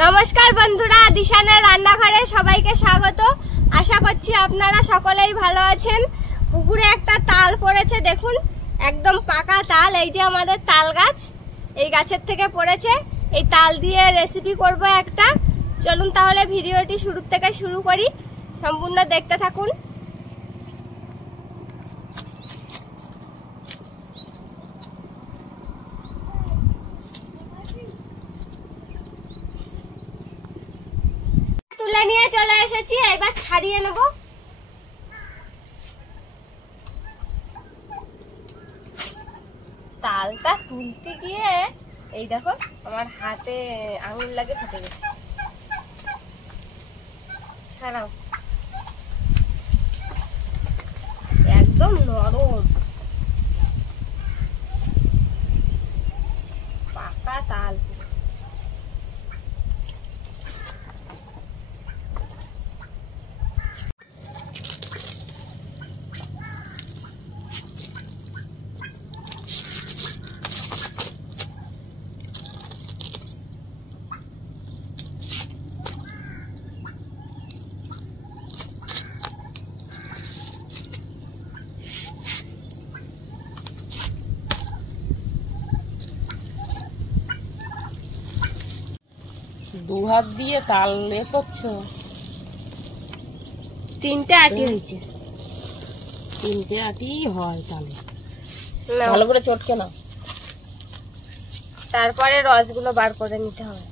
নমস্কার বন্ধুরা, দিশানের রান্নাঘরে সবাইকে স্বাগত। আশা করছি আপনারা সকলেই ভালো আছেন। পুকুরে একটা তাল পড়েছে, দেখুন একদম পাকা তাল। এই যে আমাদের তাল গাছ, এই গাছের থেকে পড়েছে। এই তাল দিয়ে রেসিপি করব একটা। চলুন তাহলে ভিডিওটি শুরু থেকে শুরু করি, সম্পূর্ণ দেখতে থাকুন। তুলে নিয়ে চলে এসেছি, এবার ছাড়িয়ে নেব। তালটা তুলতে গিয়ে এই দেখো আমার হাতে আঙুল লাগে ফেটে গেছে। ছাড়াও, একদম নরম পাকা তাল। দু হাত দিয়ে তাল করছো? তিনটে আটি হয়েছে। তিনটে আটি হয় তালে। ভালো করে চটকে নাও, তারপরে রসগুলো বার করে নিতে হবে।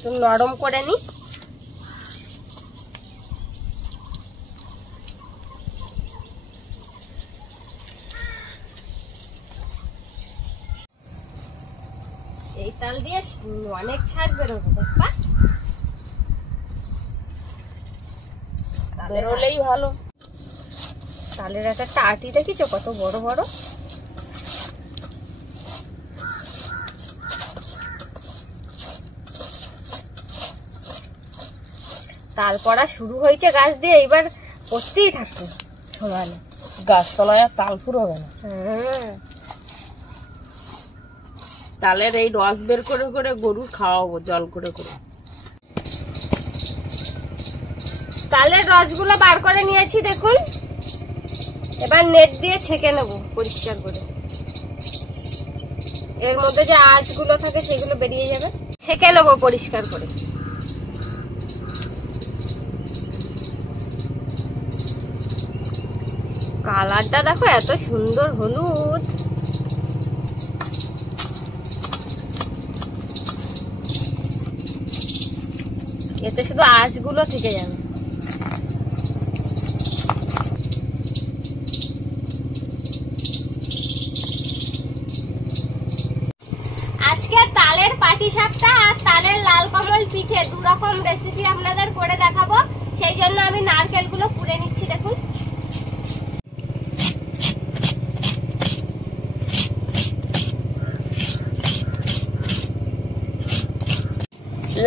তো নরম করে নি। এই তাল দিয়ে অনেক ছাড় বেরোবে, দেখবা বেরোলেই ভালো। তালের একটা আটি দেখিছো কত বড় বড়। তাল পড়া শুরু হয়েছে গাছ দিয়ে, এবার পড়তেই থাকবে সমানে। গাছ তলায় আর তাল ফুরোবে না। তালের এই রস বের করে করে গরুর খাওয়াবো জল করে করে। তালের রসগুলো বার করে নিয়েছি, দেখুন। এবার নেট দিয়ে ছেঁকে নেব পরিষ্কার করে। এর মধ্যে যে আঁশগুলো থাকে সেগুলো বেরিয়ে যাবে। ছেঁকে নেব পরিষ্কার করে। কালারটা দেখো এত সুন্দর হলুদ। এতে শুধু আঁশগুলো থেকে যাবে। আজকে তালের পাটিসাপটা আর তালের লাল কমল পিঠে দু রকম রেসিপি আপনাদের করে দেখাবো। সেই জন্য আমি নারকেলগুলো কুড়ে নিচ্ছি, দেখুন।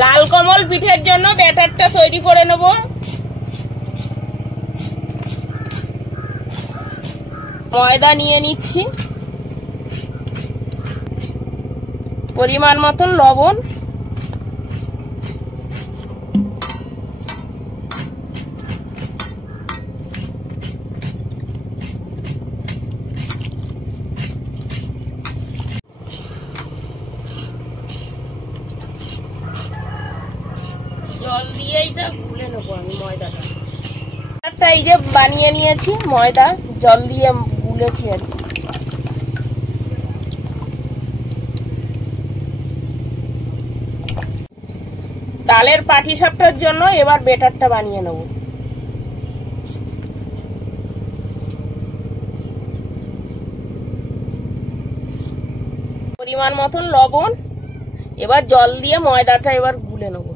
লাল কমল পিঠের জন্য ব্যাটারটা তৈরি করে নেব। ময়দা নিয়ে নিচ্ছি, পরিমাণ মতন লবণ, জল দিয়ে এইটা গুলে নেবো আমি ময়দাটা। এই যে বানিয়ে নিয়েছি ময়দা, জল দিয়ে গুলেছি আর কি। তালের পাটিসাপটার জন্য এবার বেটারটা বানিয়ে নেব। পরিমাণ মতন লবণ, এবার জল দিয়ে ময়দাটা এবার গুলে নেব।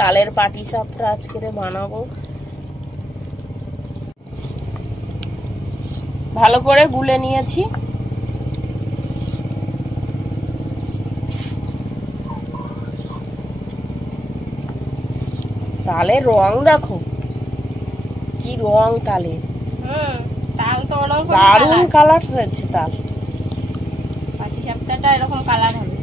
তালের পাটিসাপটা আজকে বানাবো। ভালো করে গুলে নিয়েছি। তালের রং দেখো কি রং তালের। তাল দারুণ কালার হয়েছে তাল। পাটিসাপটাটা এরকম কালার হবে।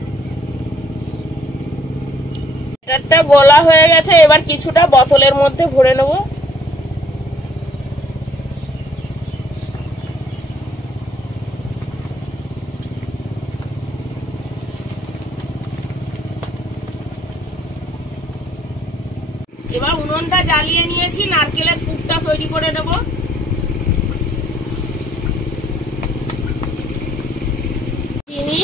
ব্যাটারটা গোলা হয়ে গেছে, এবার কিছুটা বোতলের মধ্যে ভরে নেব। এবার উনুনটা জ্বালিয়ে নিয়েছি, নারকেলের পুরটা তৈরি করে নেব। চিনি,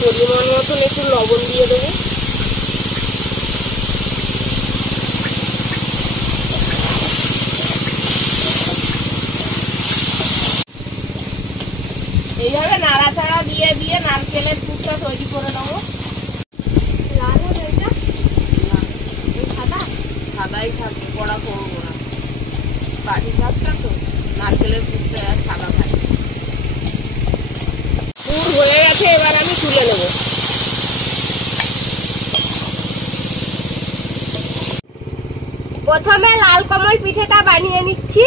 পরিমাণ মতন একটু লবণ দিয়ে দেবো। এইভাবে নাড়াচাড়া দিয়ে দিয়ে নারকেলের পুরটা তৈরি করে নেবো। লাল হবে এটা? সাদা? সাদাই থাকবে, কড়া করবো না। পাটিসাপটা তো নারকেলের পুরটা আর সাদা থাকে। পুর হয়ে গেছে, এবার আমি তুলে নেব। প্রথমে লাল কমল পিঠেটা বানিয়ে নিচ্ছি।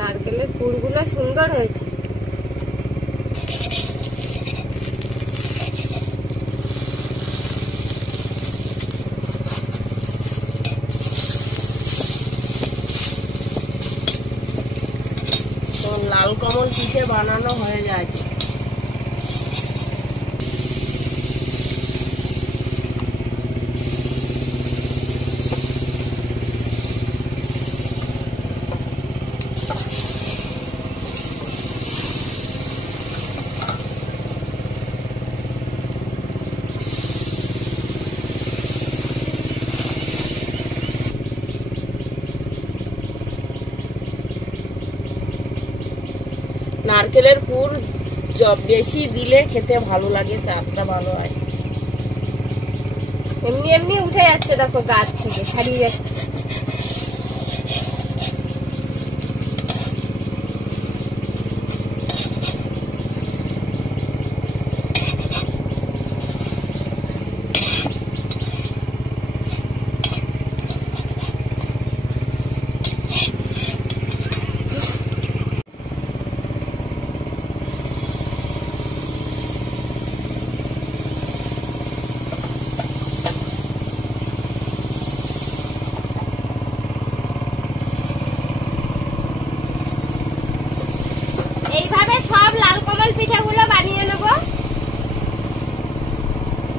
নারকেলের পুরগুলো সুন্দর হয়েছে। তো লাল কমল পিঠে বানানো হয়ে যায়। নারকেলের পুর বেশি দিলে খেতে ভালো লাগে, স্বাদটা ভালো হয়। এমনি এমনি উঠে যাচ্ছে, দেখো গাছ থেকে ছাড়িয়ে যাচ্ছে। এইভাবে সব লাল কমল পিঠাগুলো বানিয়ে নেব।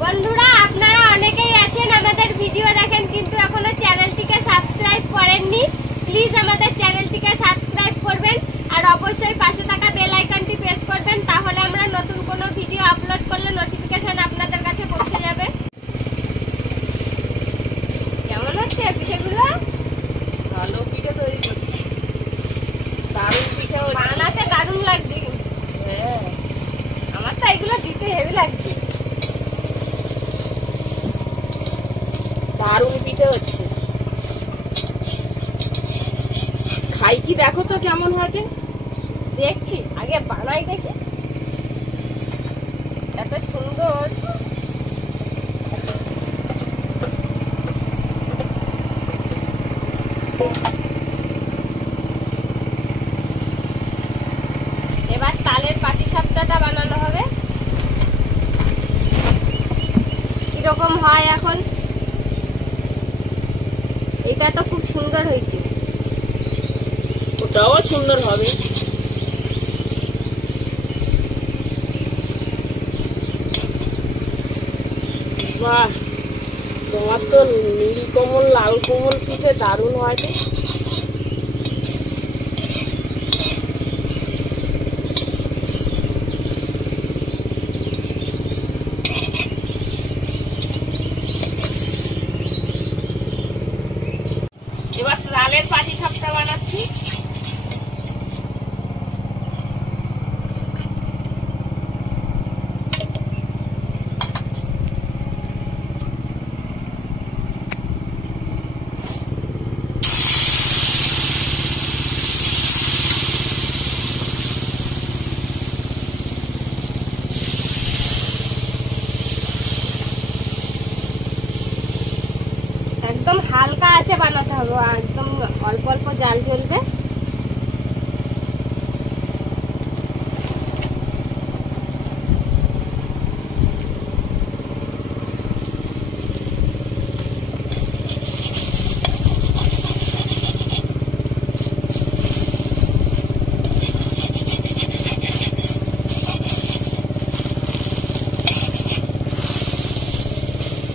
বন্ধুরা, আপনারা অনেকেই আছেন আমাদের ভিডিও দেখেন কিন্তু এখনো চ্যানেলটিকে সাবস্ক্রাইব করেননি। প্লিজ আমাদের চ্যানেলটিকে সাবস্ক্রাইব করবেন আর অবশ্যই পাশে থাকা বেল আইকনটি প্রেস করবেন, তাহলে আমরা নতুন কোনো ভিডিও আপলোড করলে নোটিফিকেশন আপনাদের কাছে পৌঁছে যাবে। কেমন হচ্ছে পিঠেগুলো? ভালো পিঠে তৈরি করছি, দারুণ পিঠে বানাতে দারুণ লাগছে। হ্যাঁ, আমার তো এগুলো দিতে হেভি লাগছে। দারুণ পিঠে হচ্ছে। খাই কি দেখো তো কেমন হয়। দেখছি, আগে বানাই দেখে। এত সুন্দর। এবার তালের পাটিসাপটাটা বানানো হবে। কিরকম হয় এখন? এটা তো খুব সুন্দর হয়েছে। ওটাও সুন্দর হবে। বাহ, তোমার তো নীল কমল লাল কমল পিঠে দারুণ হয়। পাটিসাপটা বানাচ্ছি। একদম হালকা আছে বানাতে হবে, একদম অল্প অল্প জাল জ্বলবে।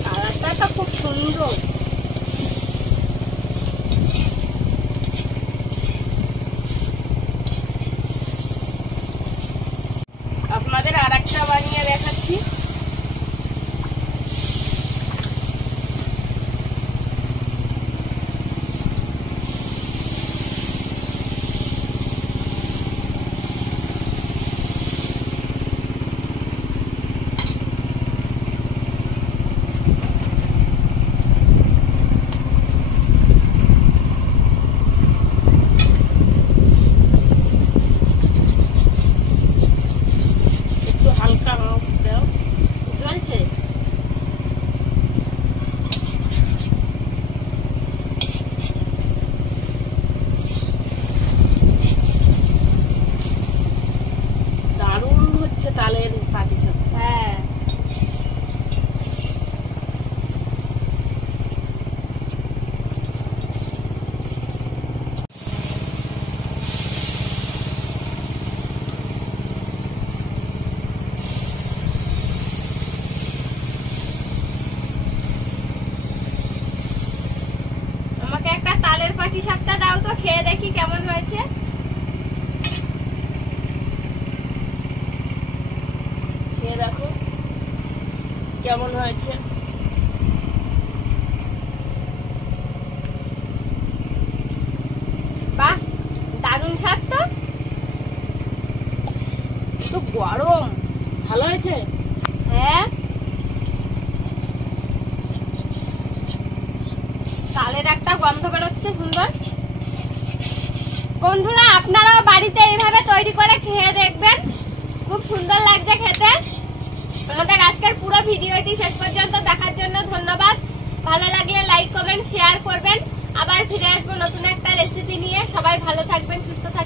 কালারটা তো খুব সুন্দর। আপনাদের আরেকটা বানিয়ে দেখাচ্ছি। একটু হালকা মাছ দাও। জ্বলছে। দারুণ হচ্ছে তালের পাটিসাপটা। হ্যাঁ, আমাকে একটা তালের পাটিসাপটা দাও তো, খেয়ে দেখি কেমন হয়েছে। খেয়ে দেখো কেমন হয়েছে। বাহ, দারুণ স্বাদ তো। একটু গরম, ভালো হয়েছে। হ্যাঁ, তালের একটা গন্ধ বেরোচ্ছে সুন্দর। বন্ধুরা, আপনারাও বাড়িতে এইভাবে তৈরি করে খেয়ে দেখবেন, খুব সুন্দর লাগছে খেতে। আমাদের আজকের পুরো ভিডিওটি শেষ পর্যন্ত দেখার জন্য ধন্যবাদ। ভালো লাগলে লাইক কমেন্ট শেয়ার করবেন। আবার ফিরে আসবো নতুন একটা রেসিপি নিয়ে। সবাই ভালো থাকবেন, সুস্থ থাকবেন।